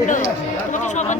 Hello তোমাকে সবার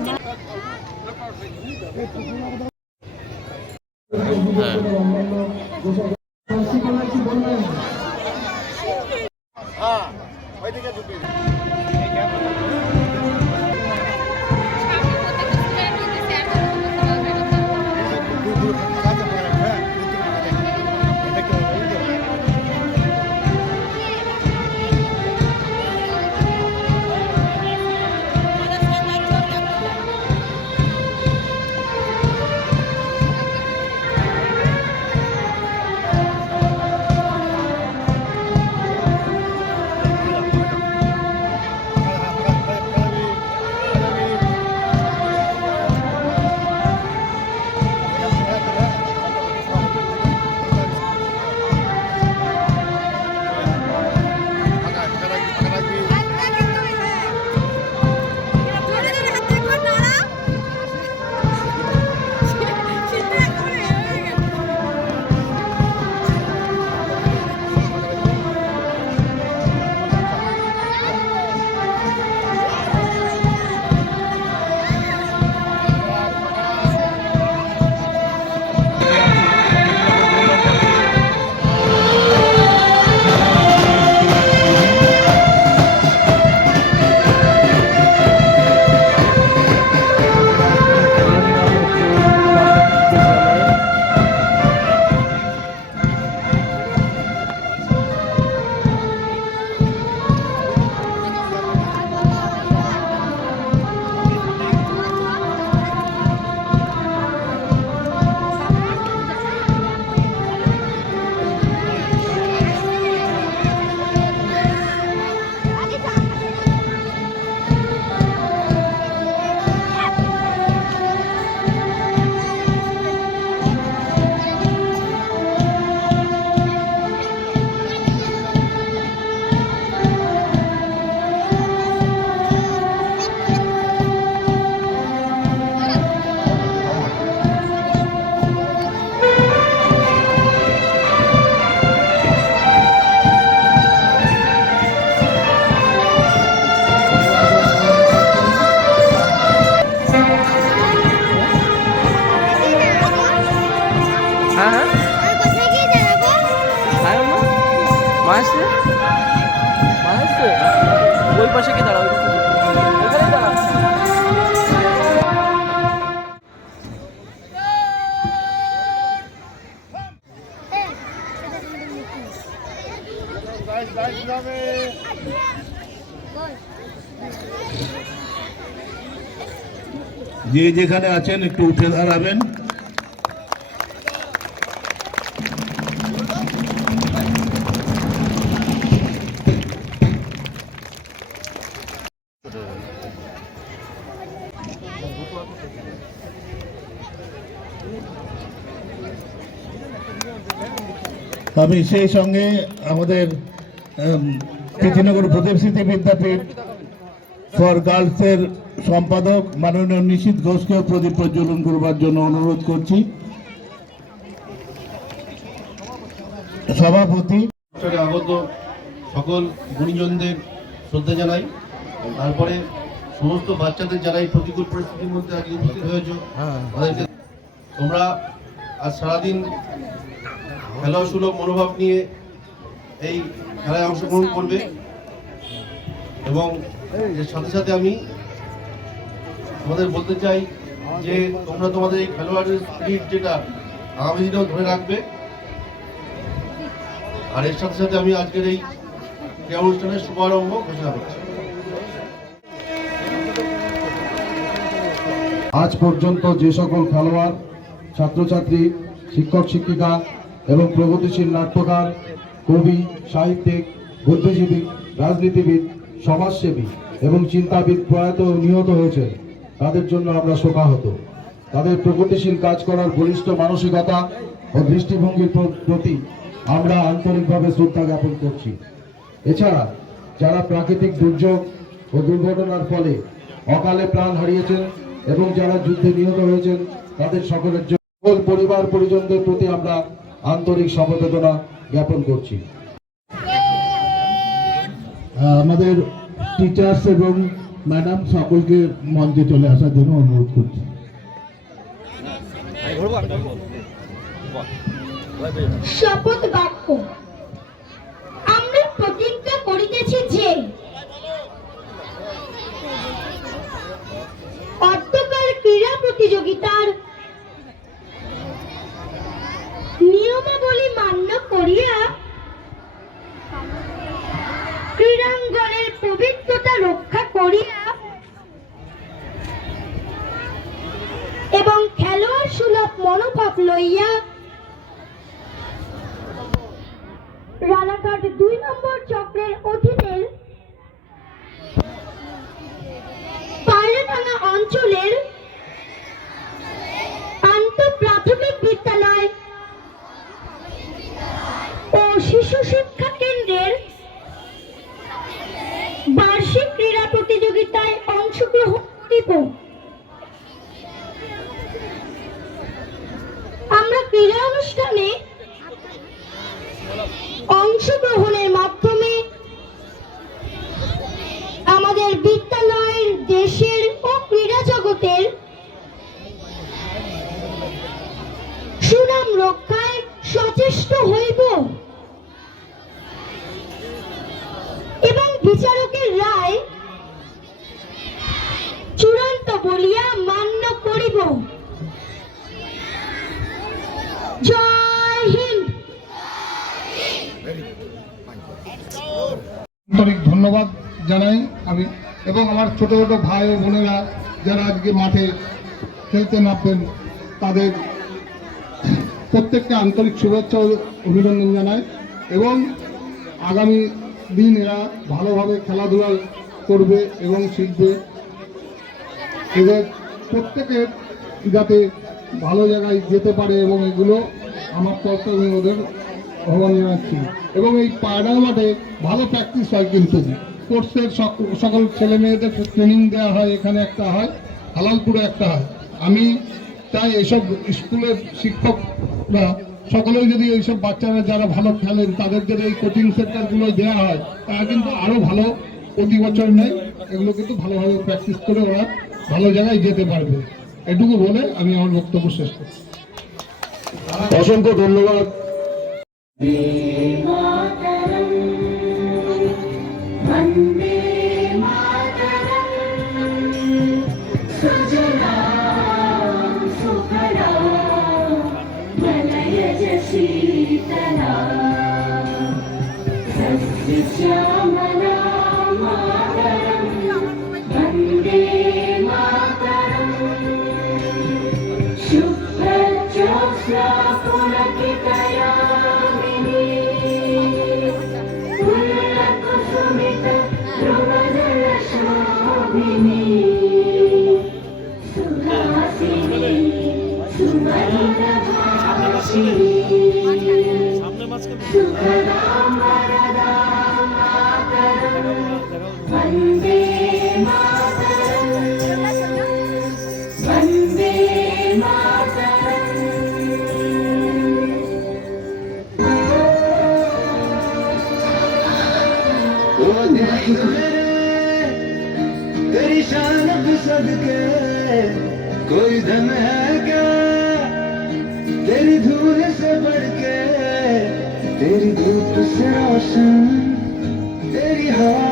যে যেখানে আছেন একটু উঠে দাঁড়াবেন। আমি সেই সঙ্গে আমাদের উম, কৃষ্ণনগর প্রতিষ্ঠিত বিদ্যাপীঠ ফর গার্লসের সম্পাদক মাননীয় নিশীত ঘোষকেও প্রদীপ প্রজ্বলন করবার জন্য অনুরোধ করছি। সভাপতি। আগত সকল গুণীজনদের শ্রদ্ধা জানাই। তারপরে সমস্ত বাচ্চাদের যারা এই প্রতিকূল পরিস্থিতির মধ্যে আজকে উপস্থিত হয়েছে। তাদেরকে তোমরা আজ সারাদিন খেলা সুলভ মনোভাব নিয়ে এই খেলায় অংশগ্রহণ করবে এবং এর সাথে সাথে আমি তোমাদের বলতে চাই যে তোমরা তোমাদের এই খেলোয়াড়ের স্পিরিট যেটা আগামী দিনেও ধরে রাখবে। আর এর সাথে সাথে আমি আজকের এই ক্রীড়া অনুষ্ঠানের শুভারম্ভ ঘোষণা করছি। আজ পর্যন্ত যে সকল খেলোয়াড়, ছাত্রছাত্রী, শিক্ষক, শিক্ষিকা এবং প্রগতিশীল নাট্যকার, কবি, সাহিত্যিক, বুদ্ধিজীবী, রাজনীতিবিদ সমাজসেবী এবং চিন্তাবিদ প্রয়াত নিহত হয়েছে তাদের জন্য আমরা শোকাহত। তাদের প্রগতিশীল কাজ করার বলিষ্ঠ মানসিকতা ও দৃষ্টিভঙ্গির প্রতি আমরা আন্তরিকভাবে শ্রদ্ধা জ্ঞাপন করছি। এছাড়া যারা প্রাকৃতিক দুর্যোগ ও দুর্ঘটনার ফলে অকালে প্রাণ হারিয়েছেন এবং যারা যুদ্ধে নিহত হয়েছেন, তাদের সকলের জন্য পরিবার পরিজনদের প্রতি আমরা আন্তরিক সমবেদনা জ্ঞাপন করছি। আমাদের টিচার্স এবং ম্যাডাম সকলকে মঞ্চে চলে আসার জন্য অনুরোধ করছি। শপথ বাক্য। আমরা প্রতিজ্ঞা করিতেছি যে অর্থকাল ক্রীড়া প্রতিযোগিতার নিয়মাবলী মান্য করিয়া ক্রীড়াঙ্গনের পবিত্রতা রক্ষা করিয়া এবং খেলোয়াড় সুলভ মনোভাব লইয়া রানাঘাট দুই নম্বর চক্রের অধীনের পায়রাডাঙ্গা অঞ্চলের আন্ত প্রাথমিক বিদ্যালয় ও শিশু শিক্ষা কেন্দ্রের বার্ষিক ক্রীড়া প্রতিযোগিতায় অংশগ্রহণ করিব আমরা ক্রীড়া অনুষ্ঠানে অংশগ্রহণের মাধ্যমে আমাদের বিদ্যালয়ের দেশের ও ক্রীড়া জগতের সুনাম রক্ষায় সচেষ্ট হইব এবং বিচারকের রায় চূড়ান্ত বলিয়া মান্য করিব। জয় হিন্দ। আন্তরিক ধন্যবাদ জানাই আমি এবং আমার ছোট ছোট ভাই ও বোনেরা যারা আজকে মাঠে খেলতে নামবেন, তাদের প্রত্যেককে আন্তরিক শুভেচ্ছা অভিনন্দন জানাই এবং আগামী দিন এরা ভালোভাবে খেলাধুলা করবে এবং শিখবে। এদের প্রত্যেকের যাতে ভালো জায়গায় যেতে পারে এবং এগুলো আমার তরফ ওদের আহ্বান জানাচ্ছি। এবং এই পায়রা মাঠে ভালো প্র্যাকটিস হয় কিন্তু। সক- সকল ছেলে মেয়েদের ট্রেনিং দেওয়া হয়, এখানে একটা হয়, হালালপুরে একটা হয়। আমি চাই এইসব স্কুলের শিক্ষকরা, সকলেই যদি এইসব বাচ্চারা যারা ভালো খেলেন, তাদের যদি এই কোচিং সেন্টারগুলো দেওয়া হয়, তারা কিন্তু আরও ভালো প্রতি বছর নেই এগুলো কিন্তু ভালোভাবে প্র্যাকটিস করে ওরা ভালো জায়গায় যেতে পারবে। এটুকু বলে আমি আমার বক্তব্য শেষ করছি। অসংখ্য ধন্যবাদ। तेरी शान पे सदके कोई धन है क्या तेरी धूल से बढ़ के तेरी धूप से रोशन, तेरी हवा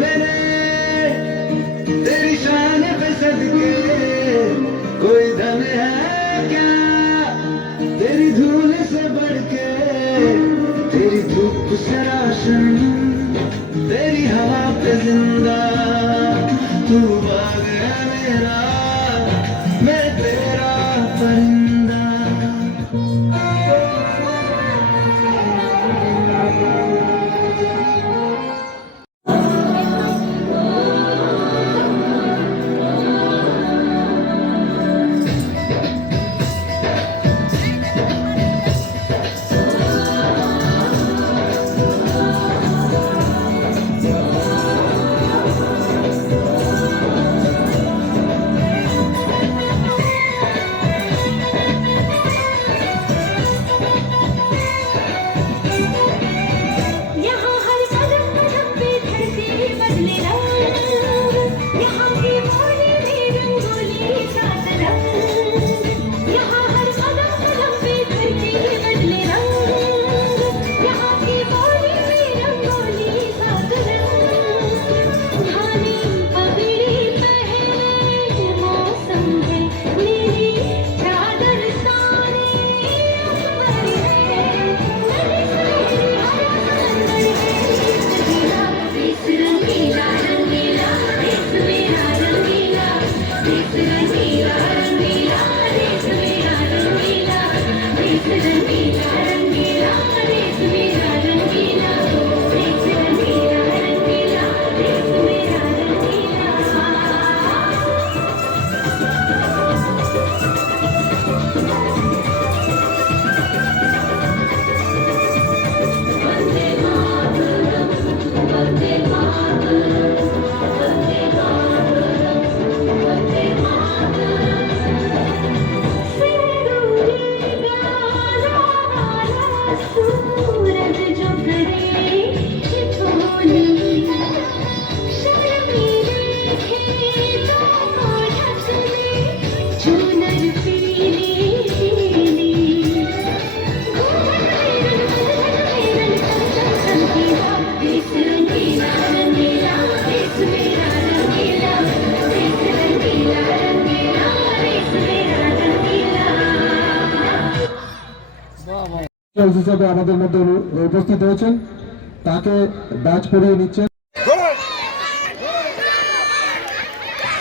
मैंने तेरी शान पे सदके, कोई दम है क्या? तेरी धूल से बढ़ के तेरी धूप से राशन, तेरी हवा पे ज़िंदा, तू হিসেবে আমাদের মধ্যে উপস্থিত হয়েছেন তাকে ব্যাচ পরিয়ে নিচ্ছেন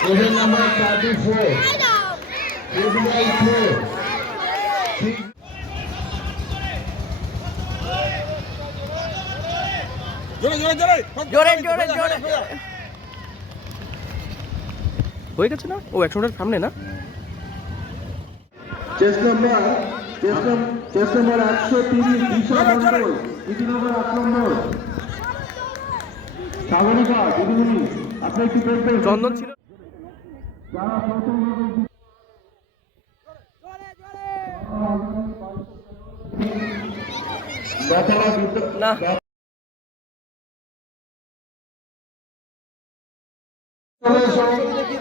Event number 34. KBI 4. জোরে জোরে জোরে হয়ে গেছে না ও একশো সামনে না চেস্ট নাম্বার চেস্ট নাম- চেস্ট নাম্বার একশো তিরিশ দিশা মন্ডল ইতি নম্বর আট নম্বর। সাগরিকা দিদিমণি আপনি একটু দেখবেন চন্দন ছিল। যারা প্রথম বেতলা বিদ্যা- না।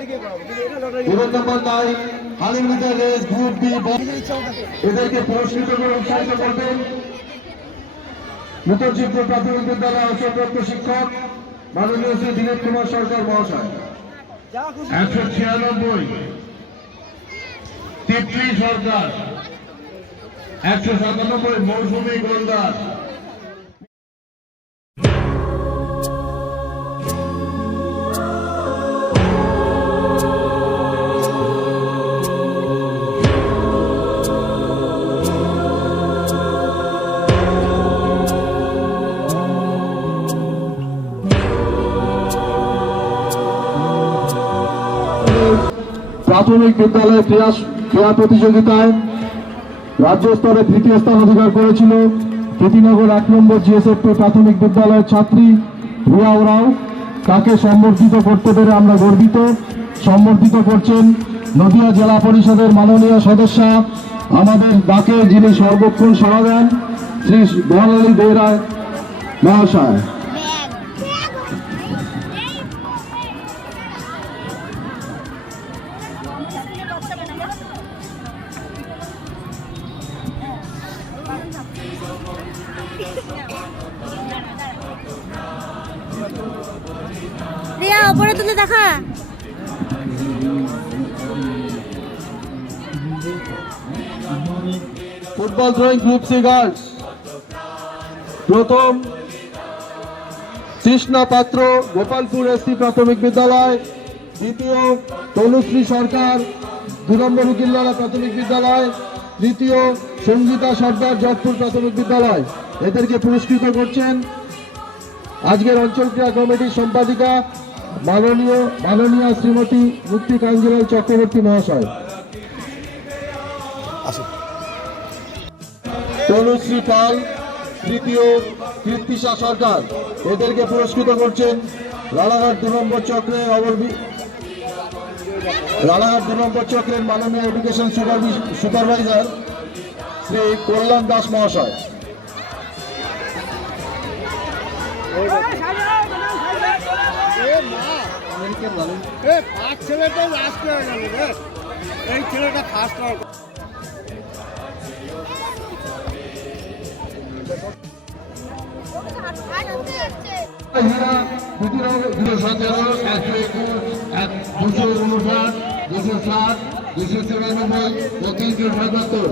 ইভেন্ট নাম্বার নাইন হালিম রেস গ্রুপ বি এদেরকে পুরস্কৃত করে উৎসাহিত করবেন। নূতনচিত্র প্রাথমিক বিদ্যালয় অবসরপ্রাপ্ত শিক্ষক মাননীয় শ্রী দিলীপ কুমার সরকার মহাশয়। একশো ছিয়ানব্বই। তিতলি সরকার একশো সাতানব্বই মৌসুমী গোলদার। প্রাথমিক বিদ্যালয় ক্রীড়া ক্রীড়া প্রতিযোগিতায় রাজ্য স্তরে তৃতীয় স্থান অধিকার করেছিল। প্রীতিনগর এক নম্বর জিএসএফপি প্রাথমিক বিদ্যালয়ের ছাত্রী রিয়া ওরাও। তাকে সম্বর্ধিত করতে পেরে আমরা গর্বিত। সম্বর্ধিত করছেন নদিয়া জেলা পরিষদের মাননীয় সদস্যা আমাদের ডাকে যিনি সর্বক্ষণ সাড়া দেন, শ্রী বহালী দেরায় মহাশয়। দেখা। Football throwing group C girls প্রথম তৃষ্ণা পাত্র, গোপালপুর এসসি প্রাথমিক বিদ্যালয়। দ্বিতীয় তনুশ্রী সরকার দু নম্বর উকিল্লারা প্রাথমিক বিদ্যালয়। তৃতীয় সঙ্গীতা সর্দার, জটপুর প্রাথমিক বিদ্যালয়। এদেরকে পুরস্কৃত করছেন। আজকের অঞ্চল ক্রীড়া কমিটির সম্পাদিকা মাননীয় মাননীয় শ্রীমতী মুক্তি কাঞ্জলাল চক্রবর্তী মহাশয়। তনুশ্রী পাল, তৃতীয় কীর্তিশা সরকার, এদেরকে পুরস্কৃত করছেন রানাঘাট দু নম্বর চক্রে অবর্বি রানাঘাট দু নম্বর চক্রের মাননীয় এডুকেশন সুপারভাইজার শ্রী কল্যাণ দাস মহাশয়। ছেলেটা লাস্ট হয়ে গেল রে। এই ছেলেটা ফার্স্ট হওয়ার দুশো সতেরো একশো একুশ এক দুশো উনষাট দুশো ষাট দুশো চুরানব্বই ও তিনশো সাতাত্তর।